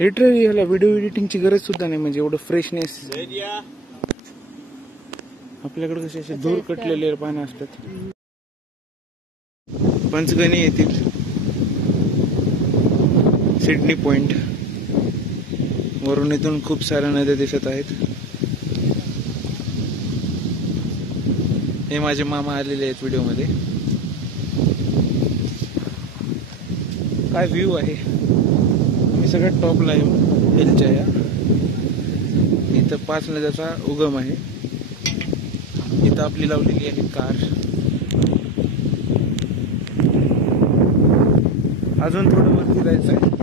लिटरली ह्याला व्हिडिओ एडिटिंगची गरज सुद्धा नाही, म्हणजे एवढं फ्रेशनेस. आपल्याकडे कसे असे दूर कटलेले पानं असतात. पंचगणी येथील सिडनी पॉइंट वरून इथून खूप साऱ्या नद्या दिसत आहेत. हे माझे मामा आलेले आहेत व्हिडिओ मध्ये. काय व्ह्यू आहे. मी सगळ्यात टॉपला आहे हिलच्या. या इथं 5 नद्याचा उगम आहे. इथं आपली लावलेली आहे कार. अजून थोडं वरती जायचं आहे.